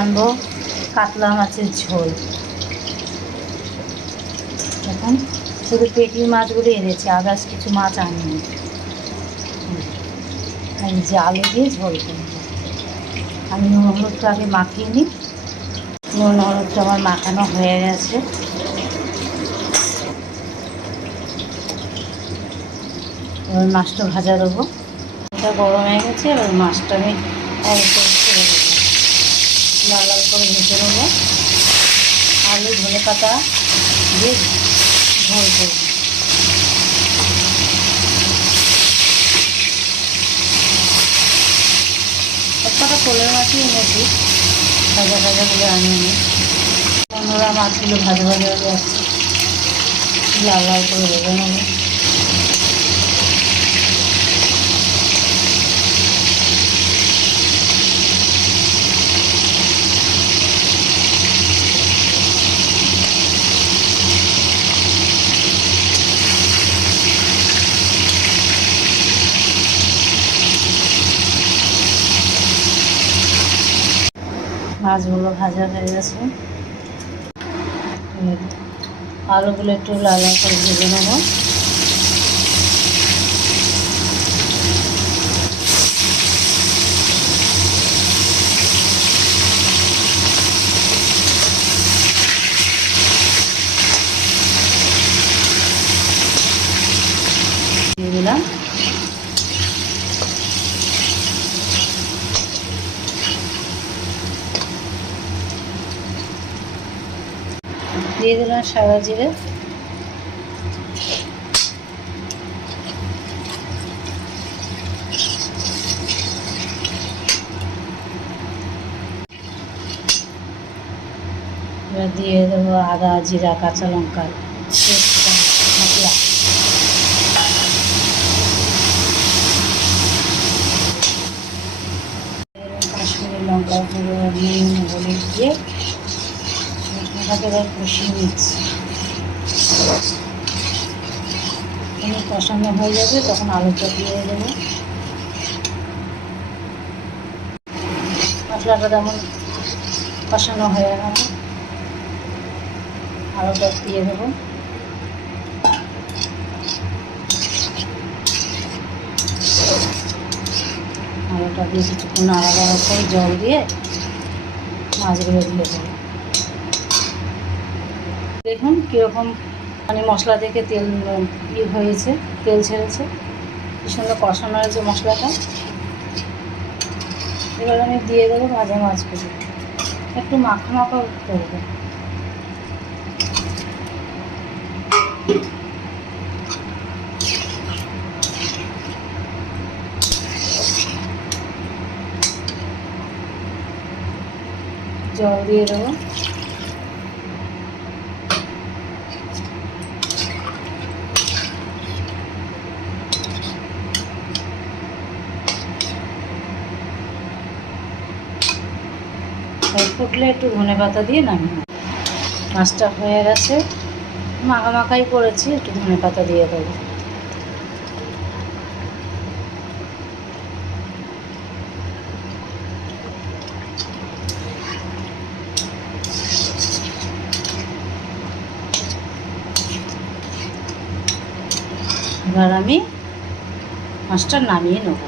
আনব কাতলা মাছের ঝোল। এখন শুধু পেটির মাছগুলো এনেছি আদার্স কিছু মাছ আনিনি। আমি যে আলু দিয়ে ঝোল করব। আমি নুন হলুদটা আগে মাখিয়ে নিই। নুন হলুদটা আমার মাখানো হয়ে গেছে। এবার মাছটা ভাজা দেবো। এটা গরম হয়ে গেছে, এবার মাছটা আমি লাল লাল করে ভেজে নেব। আলু, ধনে পাতা দিয়ে ঝোল করব। একটা পোলের মাছই এনেছি, ভাজা ভাজাগুলো আনিনি। অন্যরা মাছগুলো ভাজা ভাজা হয়ে যাচ্ছে। লাল লাল করে ভেজে নেব। মাছগুলো ভাজা হয়ে গেছে। আলুগুলো একটু লাল লাল করে ভেজে নেব। দিলাম। দিয়ে দিলাম সাদা জিরে। দিয়ে দেবো আদা, জিরা, কাঁচা লঙ্কা। মশলা কাশ্মীরি লঙ্কা গুঁড়ো, নুন, হলুদ দিয়ে মশলাটাকে এবার কষিয়ে যখন কষানো হয়ে যাবে, তখন আলুটা দিয়ে দেবো। মশলাটা যেমন কষানো হয়ে গেল আলুটা দিয়ে দেবো। আলুটা দিয়ে কিছুক্ষণ আলাদা করে জল দিয়ে মাছগুলো দিয়ে দেবো। দেখুন কীরকম মানে মশলা থেকে তেল ইয়ে হয়েছে, তেল ছেড়েছে। কি সুন্দর কষানো হয়েছে মশলাটা। এবার আমি দিয়ে দেবো ভাজা মাছগুলো। একটু মাখা মাখা করব জল দিয়ে দেবো। ফুটলে একটু ধনে পাতা দিয়ে নামিয়ে। মাছটা হয়ে গেছে। মাখা মাখাই করেছি, একটু ধনে পাতা দিয়ে দেবো। এবার আমি মাছটা নামিয়ে নেব।